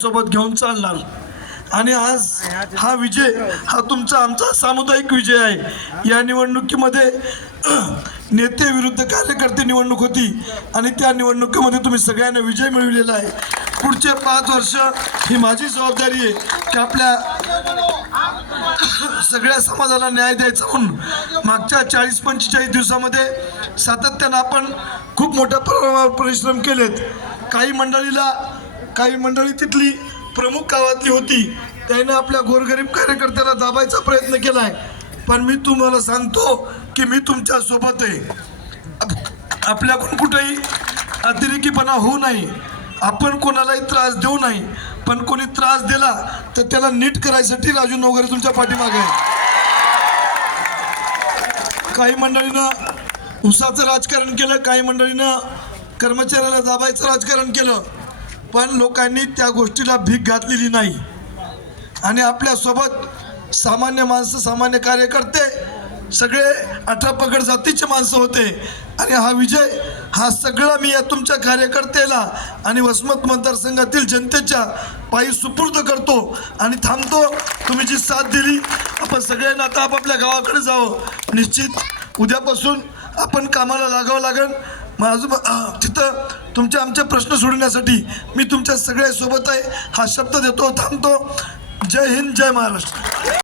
सोबत घेऊन चालणार. आणि आज हा विजय हा तुमचा आमचा सामुदायिक विजय आहे. या निवडणुकीमध्ये नेते विरुद्ध कार्यकर्ते निवडणूक होती आणि त्या निवडणुकीमध्ये तुम्ही सगळ्यांना विजय मिळवलेला आहे. पुढचे पाच वर्ष ही माझी जबाबदारी आहे की आपल्या सगळ्या समाजाला न्याय द्यायचा म्हणून मागच्या चाळीस पंचेचाळीस दिवसामध्ये सातत्यानं आपण खूप मोठ्या प्रमाणावर परिश्रम केलेत. काही मंडळीला काही मंडळी तिथली प्रमुख गावातली होती. त्याने आपल्या गोरगरीब कार्यकर्त्याला दाबायचा प्रयत्न केला आहे पण मी तुम्हाला सांगतो की मी तुमच्यासोबत आहे आपल्याकडून कुठेही अतिरेकीपणा होऊ नये आपण कोणालाही त्रास देऊ नाही. पण कोणी त्रास दिला तर त्याला नीट करायसाठी राजू नवघरे तुमच्या पाठीमागे आहे काही मंडळीनं उसाचं राजकारण केलं काही मंडळीनं कर्मचाऱ्याला दाबायचं राजकारण केलं. पण लोकांनी त्या गोष्टीला भीक घातलेली नाही. आणि आपल्यासोबत सामान्य माणसं सामान्य कार्यकर्ते सगळे अठरा पगड जातीचे माणसं होते. आणि हा विजय हा सगळा मी या तुमच्या कार्यकर्त्याला आणि वसमत मतदारसंघातील जनतेच्या पायी सुपूर्द करतो आणि थांबतो. तुम्ही जी साथ दिली आपण सगळ्यांना आता आपापल्या गावाकडे जावं. निश्चित उद्यापासून आपण कामाला लागावं लागेल. मग आजोबा तिथं तुमचे आमचे प्रश्न सोडवण्यासाठी मी तुमच्या सगळ्या सोबत आहे. हा शब्द देतो थांबतो. जय हिंद जय महाराष्ट्र.